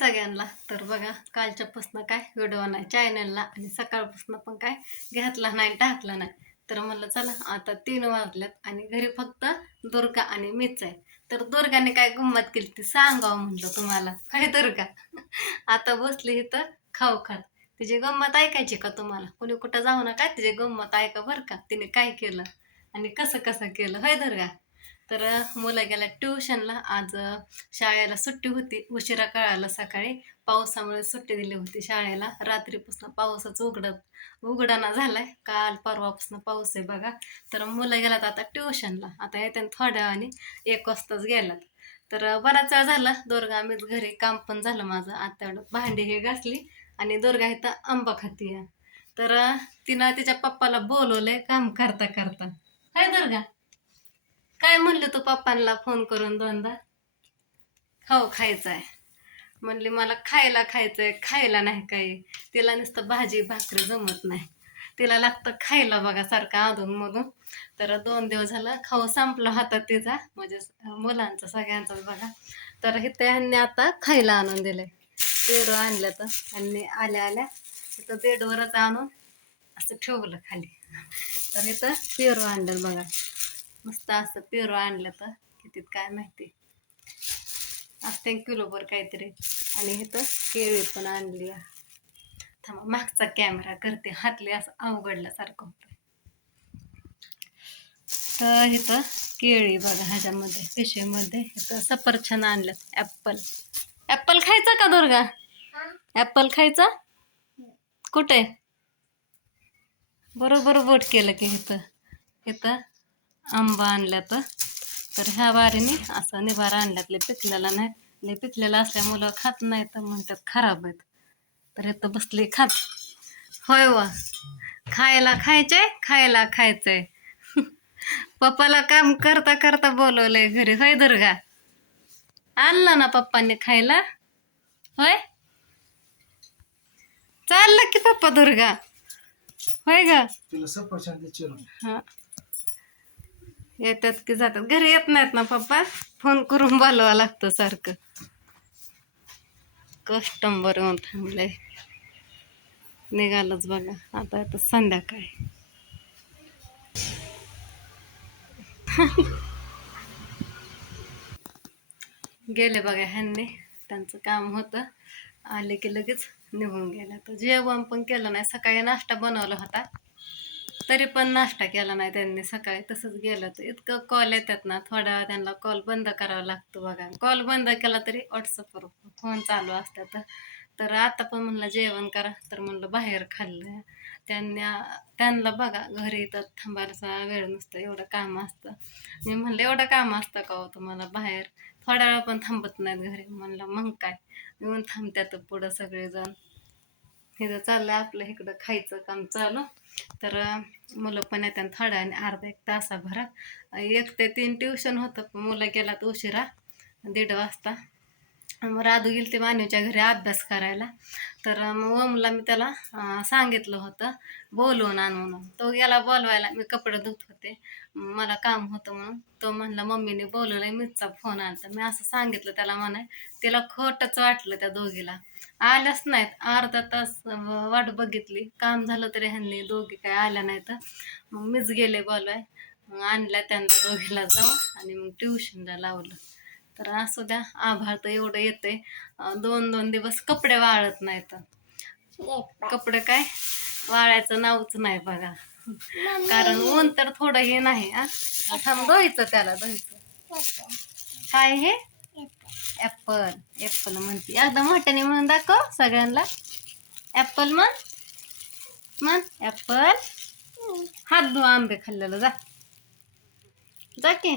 सगळ्यांना. तर बघा, कालच्यापासून काय व्हिडिओ नाही चॅनलला आणि सकाळपासून पण काय घेतला नाही, टाकला नाही. तर म्हणलं चला आता 3 वाजल्यात आणि घरी फक्त दुर्गा आणि मीच आहे. तर दुर्गाने काय गंमत केली ती सांगावं म्हटलं तुम्हाला. काय दुर्गा आता बसली इथं खाऊ खात. तिची गंमत ऐकायची का तुम्हाला? कोणी कुठं जाऊ नका, तिची गंमत ऐका बरं का. तिने काय केलं आणि कसं कसं केलं, होय दुर्गा? तर मुलं गेल्या ट्युशनला. आज शाळेला सुट्टी होती. उशिरा कळालं सकाळी. पावसामुळे सुट्टी दिली होती शाळेला. रात्रीपासून पाऊसच उघडना झालाय. काल परवापासून पाऊस आहे बघा. तर मुलं गेलात आता ट्युशनला. आता येत्या थोड्या वेळाने 1 वाजताच गेलात. तर बराच वेळ झाला दुर्गा मीच घरी. काम पण झालं माझं. आता एवढं भांडी हे घासली आणि दुर्गा इथं आंबा खातीये. तर तिनं तिच्या पप्पाला बोलवलंय काम करता करता. काय दुर्गा, काय म्हणलं तू पप्पांना फोन करून 2दा? खाऊ खायचा आहे म्हणली. मला खायला खायचंय, खायला नाही काही. तिला नुसतं भाजी भाकरी जमत नाही, तिला लागतं खायला बघा सारखं अधून मधून. तर 2 दिवस झालं खाऊ संपला होता तिचा, म्हणजे मुलांचा सगळ्यांचाच बघा. तर इथे ह्यांनी आता खायला आणून दिलंय. पेरू आणलं तर ह्यांनी आल्या आल्या इथं बेडवरच आणून असं ठेवलं खाली. तर इथं पेरू आणलं बघा. मस्त असं पेरू आणलं तर कितीत काय माहिती असते किलोभर काहीतरी. आणि इथं केळी पण आणली आहे. थांबा मागचा कॅमेरा करते, हातले असं अवघडल्यासारखं होतं. तर इथं केळी बघा, ह्याच्यामध्ये पिशवीमध्ये इथं सफरचंद आणलं. ॲप्पल ॲप्पल खायचा का दुर्गा? ॲप्पल खायचा कुठे? बरोबर बोट केलं की इथं. इथं आंबा आणल्या तर ह्या वारीने असं निभार आणल्यात. लय पिकलेला नाही, लय पिकलेला असल्यामुळं खात नाही तर म्हणतात खराब आहेत. तर इथं बसली खात. होय वा, खायला खायचंय, खायला खायचंय. पप्पाला काम करता करता बोलवलंय घरी, होय दुर्गा? आणलं ना पप्पांनी खायला, होय? चाललं की पप्पा दुर्गा, होय ग? हा, येतात की जातात. घरी येत नाहीत ना पप्पा, फोन करून बोलवावं लागतं सारखं. कस्टमर येऊन थांबलंय. निघालच बघा आता. आता संध्याकाळी गेले बघा ह्यांनी, त्यांचं काम होतं. आले की लगेच निघून गेला. तर जेवण पण केलं नाही. सकाळी नाश्ता बनवला होता तरी पण नाश्ता केला नाही त्यांनी. सकाळी तसंच गेलं. तर इतकं कॉल येतात ना, थोडा वेळा त्यांना कॉल बंद करावा लागतो बघा. कॉल बंद केला तरी व्हॉट्सअपवर फोन चालू असतात. तर आता पण म्हणलं जेवण करा, तर म्हणलं बाहेर खाल्लं. त्यांना बघा घरी तर थांबायचा वेळ नसतं, एवढं काम असतं. मी म्हणलं एवढं काम असतं का हो तुम्हाला बाहेर? थोड्या वेळा पण थांबत नाहीत घरी. म्हणलं मग काय, येऊन थांबत्यात पुढं सगळेजण. हे चाललं आपलं इकडं खायचं काम चालू. तर मुलं पण येतात थोड्या आणि अर्धा 1 तासाभरात. 1 ते 3 ट्युशन होतं, पण मुलं गेलात उशिरा 1:30 वाजता. मग राधू गेली ते मानूच्या घरी अभ्यास करायला. तर मग ओमला मी त्याला सांगितलं होतं बोलवून आण म्हणून. तो गेला बोलवायला, मी कपडे धुत होते, मला काम होतं म्हणून. तो म्हणला मम्मीने बोलवलंय, मीचा फोन आला. तर मी असं सांगितलं त्याला. म्हणाय तिला खोटंच वाटलं त्या दोघीला. आल्याच नाहीत. अर्धा तास वाट बघितली, काम झालं तरी ह्यांनी दोघी काय आल्या नाहीत. मग मीच गेले बोलवाय. मग आणल्या त्यांना दोघीला जाऊन आणि मग ट्युशनला लावलं. तर असू द्या, आभाळ तर एवढं येते. 2-2 दिवस कपडे वाळत नाहीत. कपडे काय वाळायचं नावच नाही बघा. कारण ऊन तर थोडं हे नाही. थांब, धुवायचं त्याला, धुवायचं. काय हे? ऍपल. ऍपल म्हणते एकदा मोठ्याने म्हणून दाखव सगळ्यांना. ऍपल म्हण ऍपल. हात धु, आंबे खाल्लेलं. जा जा की.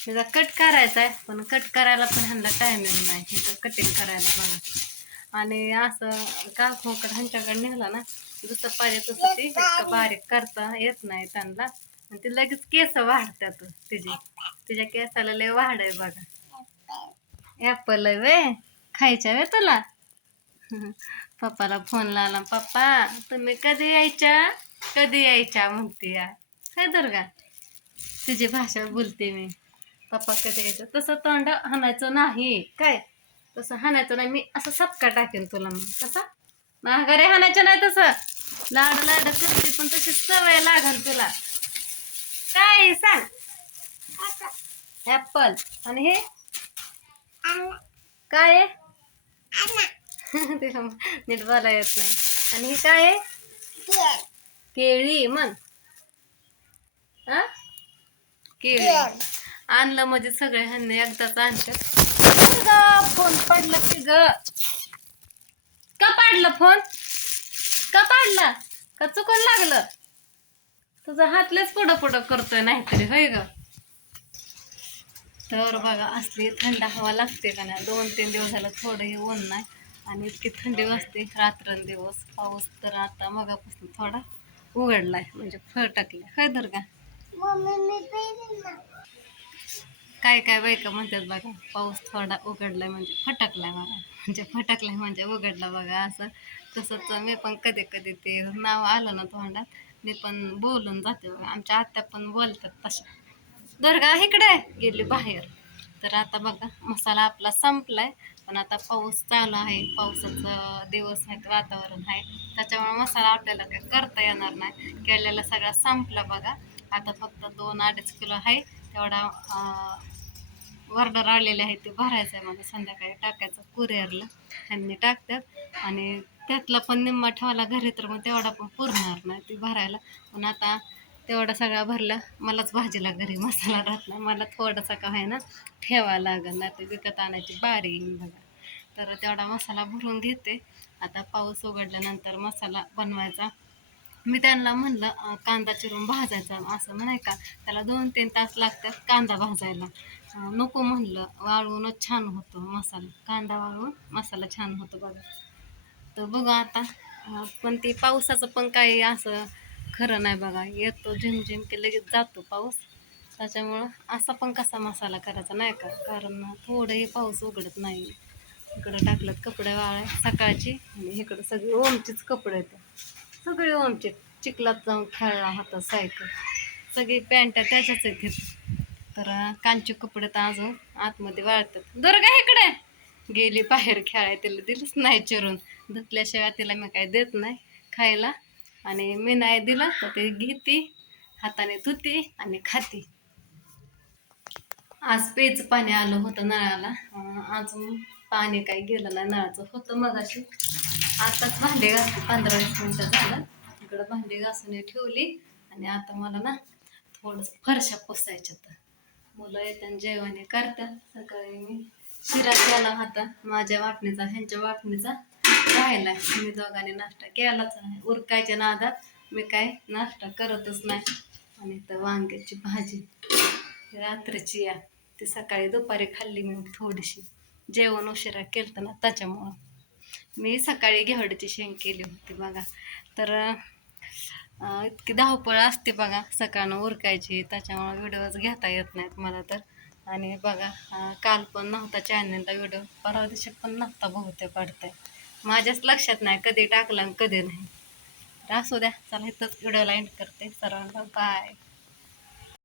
तिचा कट करायचा आहे, पण कट करायला पण ह्यांना टायमिंग नाही हिचं कटिंग करायला बघा. आणि असं का खोकड ह्यांच्याकडे निघाला ना, जसं पाहिजे तसं ती इतकं बारीक करता येत नाही त्यांना. आणि ती लगेच केस वाढतात तिच्या केसाला लय वाढ आहे बघा. ॲपल आहे वे, खायच्या वे तुला? पप्पाला फोन लावला. पप्पा तुम्ही कधी यायच्या म्हणते या. काय दुर्गा, तुझी भाषा बोलते मी. पप्पा कधी यायचं, तसं तोंड हाणायचं नाही काय. तसं हाणायचं नाही, मी असं सपका टाकेन तुला. मग कसा महागारे हाणायचं नाही तसं. लाड लाड करते पण तशी सवय लागल तुला. काय सांग. ऍपल. आणि हे काय आहे? तिला नीट बोला येत नाही. आणि हे काय आहे? केळी म्हण. हा केळी आणलं म्हणजे सगळे ह्यांनी एकदाच आणतात. फोन पडलं की ग. का पाडलं फोन? का पाडला? का चुकून लागलं? तुझा हातलेच पुढं पुढं करतोय नाहीतरी, होय ग. तर बघा असली थंड हवा लागते का नाही. 2-3 दिवस झालं थोडंही ऊन नाही आणि इतकी थंडी वाजते रात्रंदिवस. पाऊस तर आता मगापासून थोडा उघडलाय, म्हणजे फळ टाकले. काय तर का काय काय बायका म्हणतात बघा, पाऊस थोडा उघडलाय म्हणजे फटकलाय बघा. म्हणजे फटकलाय म्हणजे उघडला बघा. असं तसंच मी पण कधी कधी ते नाव आलं ना तोंडात मी पण बोलून जाते बघा. आमच्या आत्या पण बोलतात तशा. दुर्गा इकडे गेली बाहेर. तर आता बघा मसाला आपला संपलाय, पण आता पाऊस चालू आहे. पावसाचा दिवस आहेत, वातावरण आहे, त्याच्यामुळे मसाला आपल्याला काय करता येणार नाही. केलेला सगळा संपला बघा. आता फक्त 2-2.5 किलो आहे तेवढा ऑर्डर आलेले आहे ते भरायचं आहे मला. संध्याकाळी टाकायचं कुरिअरला, ह्यांनी टाकतात आणि त्यातला पण निम्मा ठेवला घरी तर मग तेवढा पण पुरणार नाही ती भरायला. पण आता तेवढा सगळा भरला. मलाच भाजीला घरी मसाला राहत नाही, मला थोडासा का आहे ना ठेवायला लागेल, नाही तर विकत आणायची बारी येईल बघा. तर तेवढा मसाला भरून घेते. आता पाऊस उघडल्यानंतर मसाला बनवायचा. मी त्यांना म्हणलं कांदा चिरून भाजायचा, असं म्हणाय का त्याला 2-3 तास लागतात कांदा भाजायला. नको म्हणलं, वाळवूनच छान होतो मसाला. कांदा वाळवून मसाला छान होतो बघा. तर बघा आता पण ते पावसाचं पण काही असं खरं नाही बघा. येतो झिमझिम की लगेच जातो पाऊस. त्याच्यामुळं असा पण कसा मसाला करायचा नाही का, कारण थोडंही पाऊस उघडत नाही. इकडं टाकलं कपडे वाळाय सकाळची आणि इकडं सगळी ओमचीच कपडे येतात. सगळे ओमचे चिखलात जाऊन खेळला होता सायकल. सगळी पॅन्ट त्याच्याच आहेत. तर कांचे कपडे तर अजून आतमध्ये वाळतात. दुर्गा इकडे गेली बाहेर खेळाय, तिला दिलंच नाही चिरून. धुतल्याशिवाय तिला मी काही देत नाही खायला, आणि मी नाही दिलं तर ते घेते हाताने धुते आणि खाते. आज पेच पाणी आलं होतं नळाला. अजून पाणी काही गेलं नाही नळाचं, होतं मगाशी. आताच भांडे घासते, 15-20 मिनिटं झालं. इकडं भांडी घासून ठेवली आणि आता मला ना थोडंसं फरशा पुसायच्या. तर मुलं येतात जेवण करतात. सकाळी मी शिरा केला होता माझ्या वाटणीचा, ह्यांच्या वाटणीचा राहिला. मी दोघांनी नाश्ता केलाच नाही. उरकायच्या नादात मी काय नाश्ता करतच नाही. आणि तर वांग्याची भाजी रात्रीची या, ती सकाळी दुपारी खाल्ली मी थोडीशी. जेवण उशिरा केलं ना त्याच्यामुळं. मी सकाळी घेवड्याची शेंग केली होती बघा. तर इतकी धावपळ असते बघा सकाळनं उरकायची, त्याच्यामुळं व्हिडिओज घेता येत नाहीत मला तर. आणि बघा काल पण नव्हता चॅनलला व्हिडिओ, परवा दिवशी पण नव्हता बहुतेक पडतंय. माझ्याच लक्षात नाही कधी टाकला आणि कधी नाही. तर असू द्या, चला इथंच व्हिडिओला एंड करते. सर्वांना बाय.